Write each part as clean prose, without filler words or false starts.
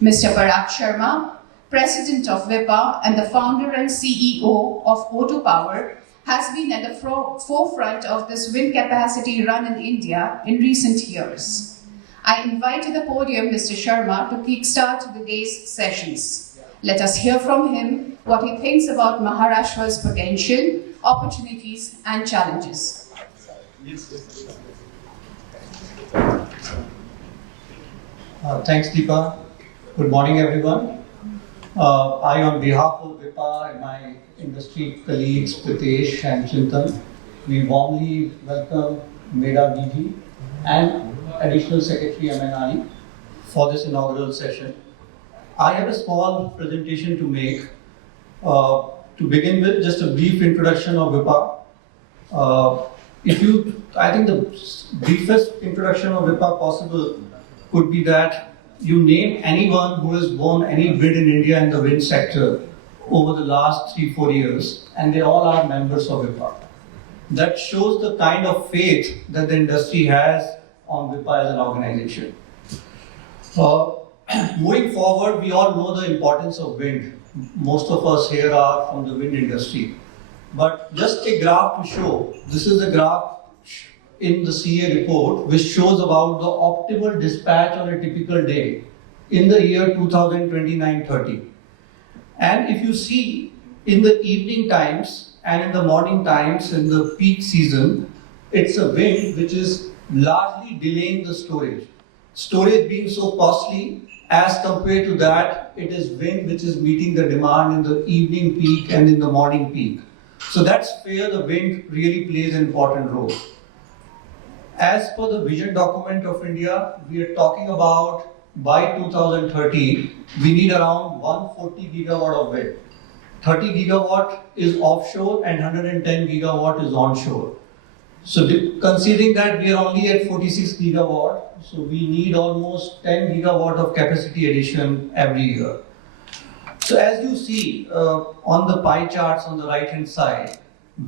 Mr. Parag Sharma, President of WIPPA and the founder and CEO of O2 Power, has been at the forefront of this wind capacity run in India in recent years. I invite to the podium Mr. Sharma to kickstart the day's sessions. Let us hear from him what he thinks about Maharashtra's potential, opportunities and challenges. Thanks, Deepa. Good morning, everyone. I, on behalf of WIPPA and my industry colleagues, Pritesh and Chintan, we warmly welcome 𝐂𝐨𝐰𝐚 and Additional Secretary MNRE for this inaugural session. I have a small presentation to make. To begin with, just a brief introduction of WIPPA. I think the briefest introduction of WIPPA possible could be that you name anyone who has won any bid in India in the wind sector over the last 3-4 years, and they all are members of WIPPA. That shows the kind of faith that the industry has on WIPPA as an organization. Moving forward, we all know the importance of wind. Most of us here are from the wind industry. But just a graph to show, this is a graph in the CA report which shows about the optimal dispatch on a typical day in the year 2029-30. And if you see in the evening times and in the morning times in the peak season, it's a wind which is largely delaying the storage. Storage being so costly, as compared to that, it is wind which is meeting the demand in the evening peak and in the morning peak. So that's where the wind really plays an important role. As per the vision document of India, we are talking about by 2030, we need around 140 gigawatt of wind. 30 gigawatt is offshore and 110 gigawatt is onshore. So considering that we are only at 46 gigawatt, so we need almost 10 gigawatt of capacity addition every year. So as you see on the pie charts on the right hand side,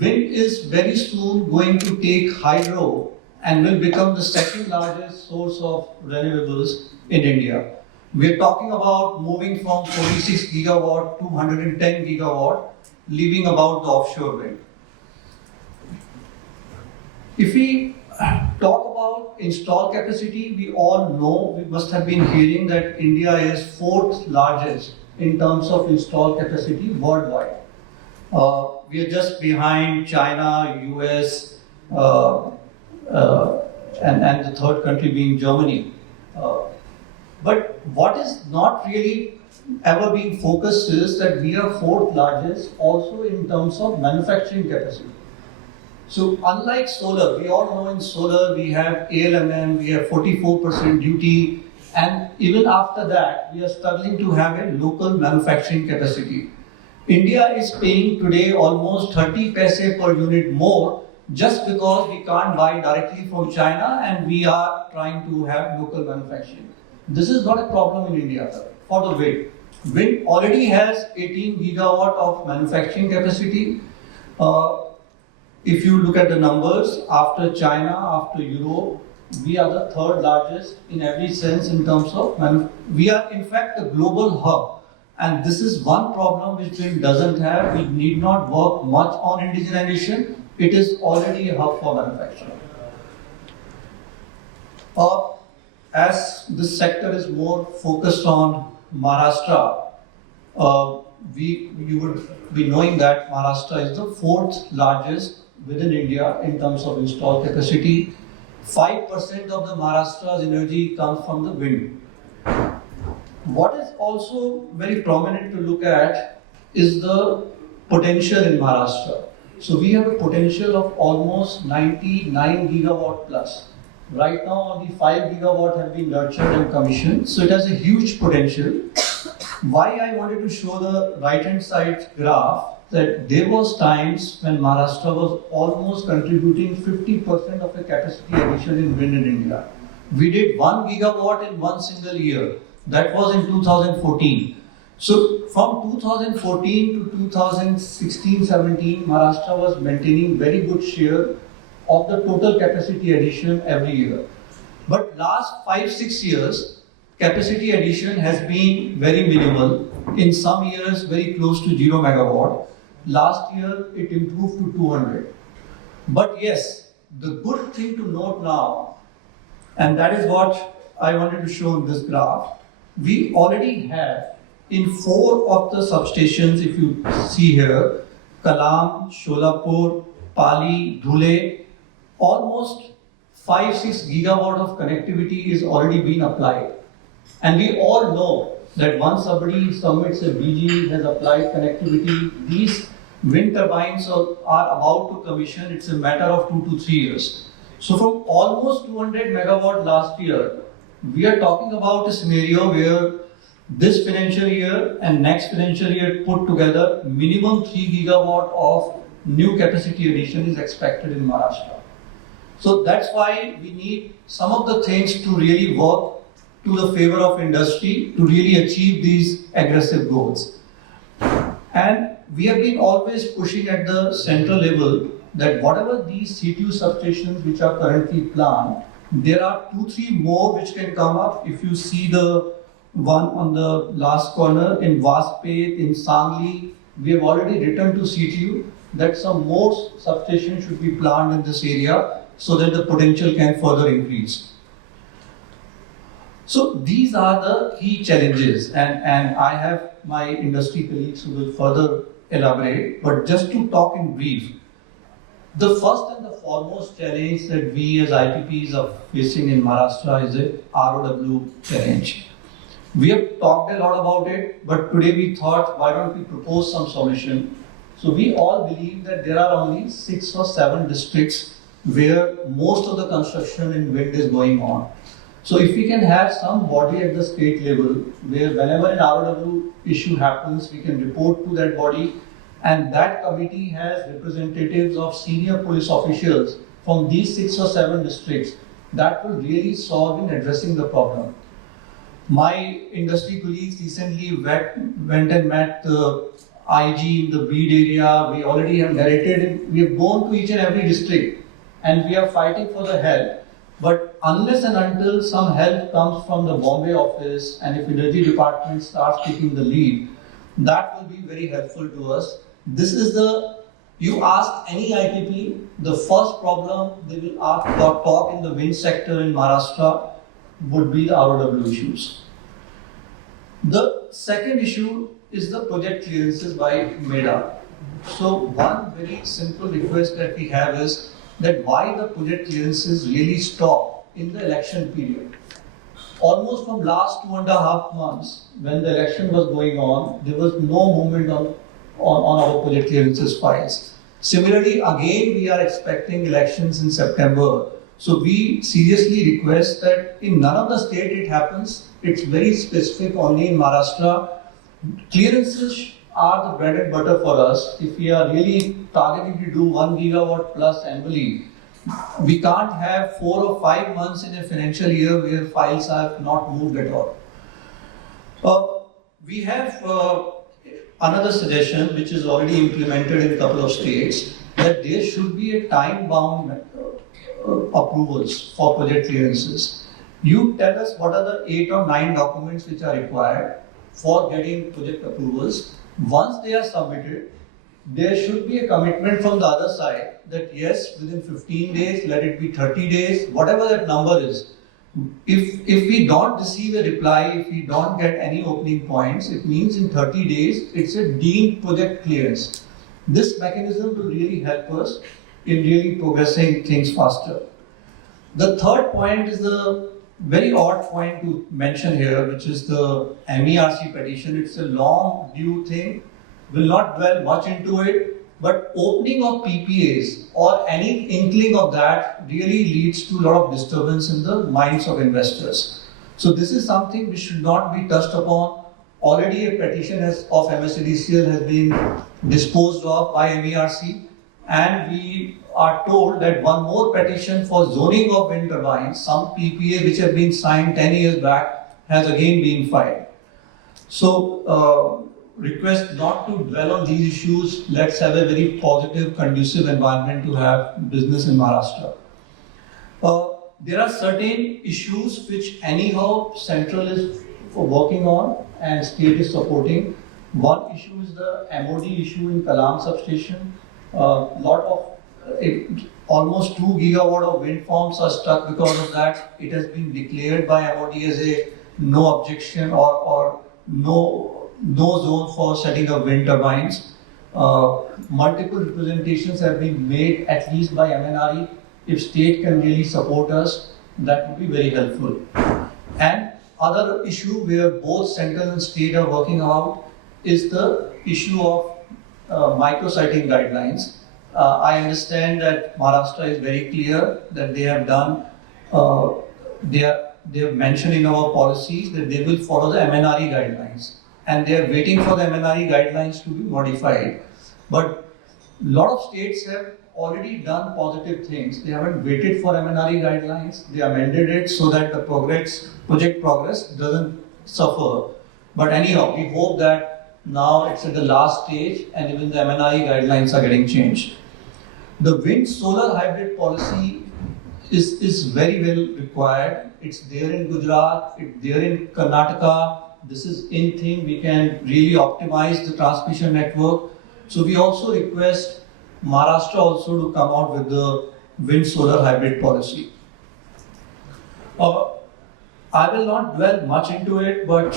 wind is very soon going to take hydro and will become the second largest source of renewables in India. We are talking about moving from 46 gigawatt to 110 gigawatt, leaving about the offshore wind. If we talk about installed capacity, we all know, we must have been hearing that India is 4th largest in terms of installed capacity worldwide. We are just behind China, US, and the third country being Germany. But what is not really ever being focused is that we are 4th largest also in terms of manufacturing capacity. So unlike solar, we all know in solar we have ALMM, we have 44% duty, and even after that we are struggling to have a local manufacturing capacity. India is paying today almost 30 paise per unit more just because we can't buy directly from China and we are trying to have local manufacturing. This is not a problem in India for the wind. Wind already has 18 gigawatt of manufacturing capacity. If you look at the numbers, after China, after Europe, we are the 3rd largest in every sense in terms of we are in fact a global hub. And this is one problem which wind doesn't have. We need not work much on indigenization. It is already a hub for manufacturing. As this sector is more focused on Maharashtra, you would be knowing that Maharashtra is the 4th largest within India in terms of installed capacity. 5% of the Maharashtra's energy comes from the wind. What is also very prominent to look at is the potential in Maharashtra. So we have a potential of almost 99 gigawatt plus. Right now only 5 gigawatt have been nurtured and commissioned, so it has a huge potential. Why I wanted to show the right hand side graph, that there was times when Maharashtra was almost contributing 50% of the capacity addition in wind in India. We did 1 gigawatt in one single year. That was in 2014. So from 2014 to 2016-17, Maharashtra was maintaining very good share of the total capacity addition every year. But last 5-6 years, capacity addition has been very minimal. In some years, very close to 0 megawatt. Last year, it improved to 200. But yes, the good thing to note now, and that is what I wanted to show in this graph, we already have in 4 of the substations, if you see here, Kalam, Sholapur, Pali, Dhule, almost 5-6 gigawatt of connectivity is already been applied. And we all know that once somebody submits a BG, has applied connectivity, these wind turbines are about to commission. It's a matter of 2 to 3 years. So from almost 200 megawatt last year, we are talking about a scenario where this financial year and next financial year put together, minimum 3 gigawatt of new capacity addition is expected in Maharashtra. So that's why we need some of the things to really work to the favor of industry to really achieve these aggressive goals. And we have been always pushing at the central level that whatever these CTU substations which are currently planned, there are 2-3 more which can come up. If you see the one on the last corner in Vaspet, in Sangli, we have already written to CTU that some more substations should be planned in this area so that the potential can further increase. So these are the key challenges, and I have my industry colleagues who will further elaborate, but just to talk in brief, the first and the foremost challenge that we as IPPs are facing in Maharashtra is a ROW challenge. We have talked a lot about it, but today we thought, why don't we propose some solution? So we all believe that there are only 6 or 7 districts where most of the construction in wind is going on. So if we can have some body at the state level where whenever an ROW issue happens, we can report to that body, and that committee has representatives of senior police officials from these 6 or 7 districts, that will really solve in addressing the problem. My industry colleagues recently went and met the IG in the Bid area. We already have narrated, we have gone to each and every district and we are fighting for the help. But unless and until some help comes from the Bombay office and if energy department starts taking the lead, that will be very helpful to us. This is you ask any IPP, the first problem they will ask or talk in the wind sector in Maharashtra would be the ROW issues. The second issue is the project clearances by MEDA. So one very simple request that we have is that why the project clearances really stop in the election period. Almost from last 2.5 months, when the election was going on, there was no movement on our project clearances files. Similarly, again, we are expecting elections in September. So we seriously request that in none of the state it happens. It's very specific only in Maharashtra. Clearances are the bread and butter for us. If we are really targeting to do 1 gigawatt plus annually, we can't have 4 or 5 months in a financial year where files are not moved at all. We have another suggestion which is already implemented in a couple of states, that there should be a time-bound approvals for project clearances. You tell us what are the 8 or 9 documents which are required for getting project approvals. Once they are submitted, there should be a commitment from the other side that yes, within 15 days, let it be 30 days, whatever that number is. If we don't receive a reply, if we don't get any opening points, it means in 30 days, it's a deemed project clearance. This mechanism will really help us in really progressing things faster. The third point is the very odd point to mention here, which is the MERC petition. It's a long due thing. Will not dwell much into it, but opening of PPAs or any inkling of that really leads to a lot of disturbance in the minds of investors. So this is something which should not be touched upon. Already a petition of MSEDCL has been disposed of by MERC, and we are told that one more petition for zoning of wind turbines, some PPA which have been signed 10 years back, has again been filed. So request not to dwell on these issues. Let's have a very positive, conducive environment to have business in Maharashtra. There are certain issues which anyhow Central is working on and state is supporting. One issue is the MOD issue in Kalam substation. Almost 2 gigawatt of wind farms are stuck because of that. It has been declared by MOD as a no objection or no zone for setting up wind turbines. Multiple representations have been made, at least by MNRE. If state can really support us, that would be very helpful. And other issue where both central and state are working out is the issue of micro-siting guidelines. I understand that Maharashtra is very clear that they have done, they have mentioned in our policies that they will follow the MNRE guidelines. And they are waiting for the MNRE guidelines to be modified. But a lot of states have already done positive things. They haven't waited for MNRE guidelines. They amended it so that the project progress doesn't suffer. But anyhow, we hope that now it's at the last stage and even the MNRE guidelines are getting changed. The wind-solar hybrid policy is very well required. It's there in Gujarat, it's there in Karnataka. This is in thing. We can really optimize the transmission network. So we also request Maharashtra also to come out with the wind-solar hybrid policy. I will not dwell much into it, but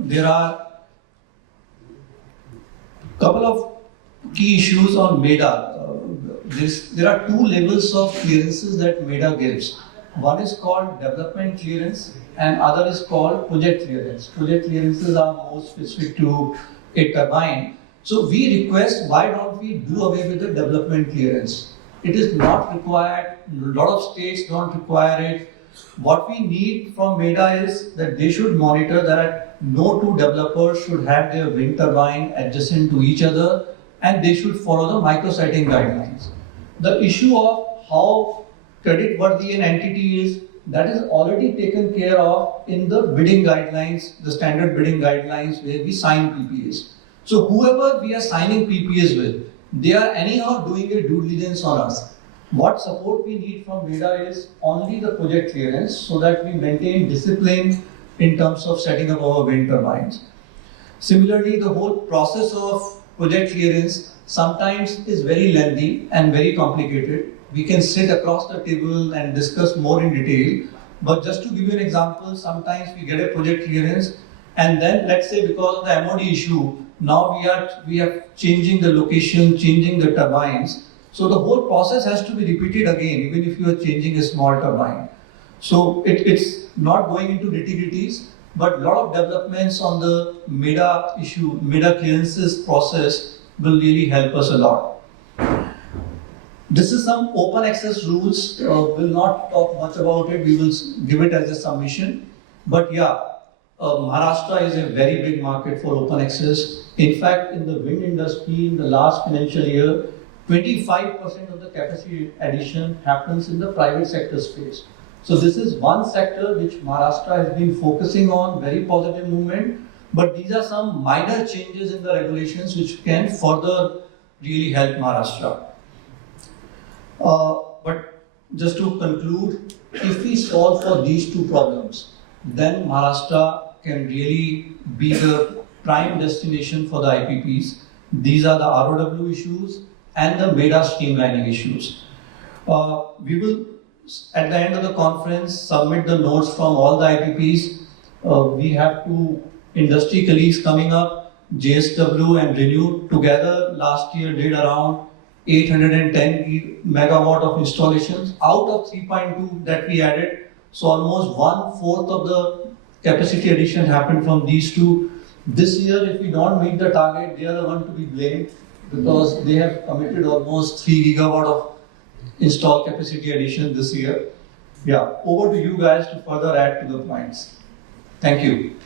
there are a couple of key issues on MEDA. There are 2 levels of clearances that MEDA gives. One is called development clearance and other is called project clearance. Project clearances are more specific to a turbine. So we request, why don't we do away with the development clearance? It is not required. A lot of states don't require it. What we need from MEDA is that they should monitor that no 2 developers should have their wind turbine adjacent to each other and they should follow the micro-siting guidelines. The issue of how credit-worthy an entity is, that is already taken care of in the bidding guidelines, the standard bidding guidelines where we sign PPAs. So whoever we are signing PPAs with, they are anyhow doing a due diligence on us. What support we need from MEDA is only the project clearance so that we maintain discipline in terms of setting up our wind turbines. Similarly, the whole process of project clearance sometimes is very lengthy and very complicated. We can sit across the table and discuss more in detail, but just to give you an example, sometimes we get a project clearance and then let's say because of the MOD issue, now we are changing the location, changing the turbines. So the whole process has to be repeated again, even if you are changing a small turbine. So it's not going into nitty-gritties, but a lot of developments on the MEDA issue, MEDA clearances process will really help us a lot. This is some open access rules. We'll not talk much about it. We will give it as a submission. But yeah, Maharashtra is a very big market for open access. In fact, in the wind industry, in the last financial year, 25% of the capacity addition happens in the private sector space. So this is one sector which Maharashtra has been focusing on, very positive movement. But these are some minor changes in the regulations which can further really help Maharashtra. But just to conclude, if we solve for these 2 problems, then Maharashtra can really be the prime destination for the IPPs. These are the ROW issues and the MEDA streamlining issues. We will, at the end of the conference, submit the notes from all the IPPs. We have 2 industry colleagues coming up, JSW and Renew together last year did around 810 megawatt of installations out of 3.2 that we added. So almost 1/4 of the capacity addition happened from these 2. This year, if we don't meet the target, they are the one to be blamed because they have committed almost 3 gigawatt of installed capacity addition this year. Yeah, over to you guys to further add to the points. Thank you.